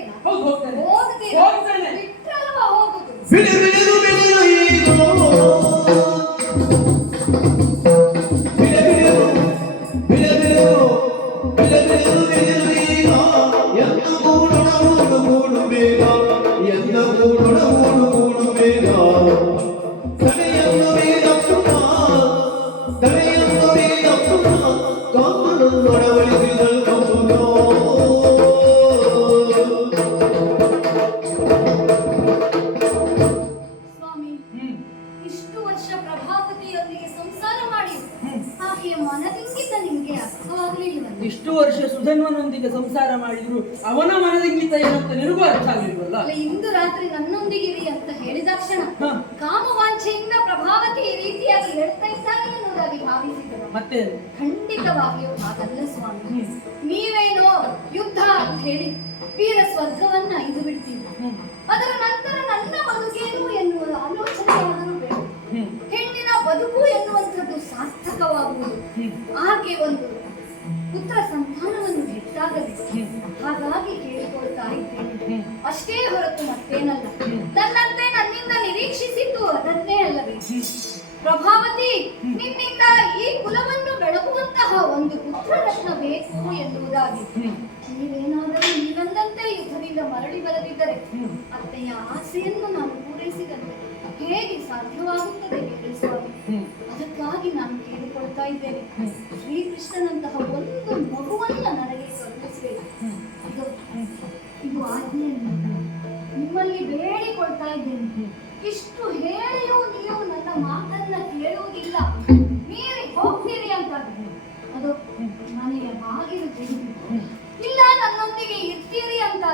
ಹೋಗ್ತೀರಾ ಹೌದು ಹೋಗ್ತೇನೆ. ಹೋಗ್ತೀರಾ ಹೋಗ್ತೇನೆ. ಬಿಟ್ರಲ್ವಾ ಹೋಗುದು. ಬಿಡು ಬಿಡು ಬಿಡು ಈಗ ಬಿಡು ಬಿಡು ನಿಮಗೆ ಇಷ್ಟು ವರ್ಷ ಸುಧನ್ವನೊಂದಿಗೆ ಸಂಸಾರ ಮಾಡಿದ್ರು ಅವನ ಮನದಿಂಗಿತ ಏನಂತ ನಿನಗೂ ಅರ್ಥ ಆಗಲಿಲ್ವಲ್ಲ? ಇಂದು ರಾತ್ರಿ ನನ್ನೊಂದಿಗಿರಿ ಅಂತ ಹೇಳಿದಾಕ್ಷಣ. ಕಾಮವಾಂಛೆಯಿಂದ ಪ್ರಭಾವತಿ ಈ ರೀತಿಯಾಗಿ ಹೇಳ್ತಾ ಇದ್ದಾನೆ ಎನ್ನುವುದಾಗಿ ಭಾವಿಸಿದರು. ಮತ್ತೆ? ಖಂಡಿತವಾಗಿಯೂ ಹಾಗಲ್ಲ ಸ್ವಾಮಿ. ನೀವೇನೋ ಯುದ್ಧ ಅಂತ ಹೇಳಿ ವೀರ ಸ್ವರ್ಗವನ್ನ ಇದು ಬಿಡ್ತೀವಿ ಅದರ ನಂತರ ನನ್ನ ಬದುಕೇನು ಎನ್ನುವ ಆಲೋಚನೆ ಬೇಡ. ಹೆಣ್ಣಿನ ಬದುಕು ಸಾರ್ಥಕವಾಗುವುದು ಹ್ಮ್ ಆಕೆ ಒಂದು ಪುತ್ರ ಸಂತಾನವನ್ನು ಹೆಚ್ಚಾಗಲಿ. ಹಾಗಾಗಿ ಕೇಳಿಕೊಳ್ತಾ ಇದ್ದೇನೆ ಅಷ್ಟೇ ಹೊರತು ಮತ್ತೇನಲ್ಲ ತನ್ನಂತೆ ನನ್ನಿಂದ ನಿರೀಕ್ಷಿಸಿದ್ದು ಅದನ್ನೇ ಅಲ್ಲವೇ. ಪ್ರಭಾವತಿ, ನಿನ್ನಿಂದ ಈ ಕುಲವನ್ನು ಬೆಳಗುವಂತಹ ಒಂದು ಪುತ್ರ ರತ್ನ ಬೇಕು ಎನ್ನುವುದಾಗಿ. ನೀವೇನಾದರೂ ನೀವಂದಂತೆ ಯುದ್ಧದಿಂದ ಮರಳಿ ಬರದಿದ್ದರೆ, ಅತ್ತೆಯ ಆಸೆಯನ್ನು ನಾನು ಪೂರೈಸಿದಂತೆ ಹೇಗೆ ಸಾಧ್ಯವಾಗುತ್ತದೆ ಇದ್ದೇನೆ. ಶ್ರೀಕೃಷ್ಣನಂತಹ ಒಂದು ಮಗುವನ್ನ ನನಗೆ ಕರುಣಿಸಬೇಕು ಇದು ಇದು ಆಜ್ಞೆಯನ್ನು ನಿಮ್ಮಲ್ಲಿ ಬೇಡಿಕೊಳ್ತಾ ಇದ್ದೇನೆ ಇಷ್ಟು ಹೇಳಿಯೂ ನೀವು ನನ್ನ ಮಾತನ್ನ ಕೇಳುವುದಿಲ್ಲ. ಮೀರಿ ಹೋಗ್ತೀರಿ ಅಂತ ಅದು ಮನೆಯ ಬಾಗಿಲು ಇಲ್ಲ ನನ್ನೊಂದಿಗೆ ಇರ್ತೀರಿ ಅಂತ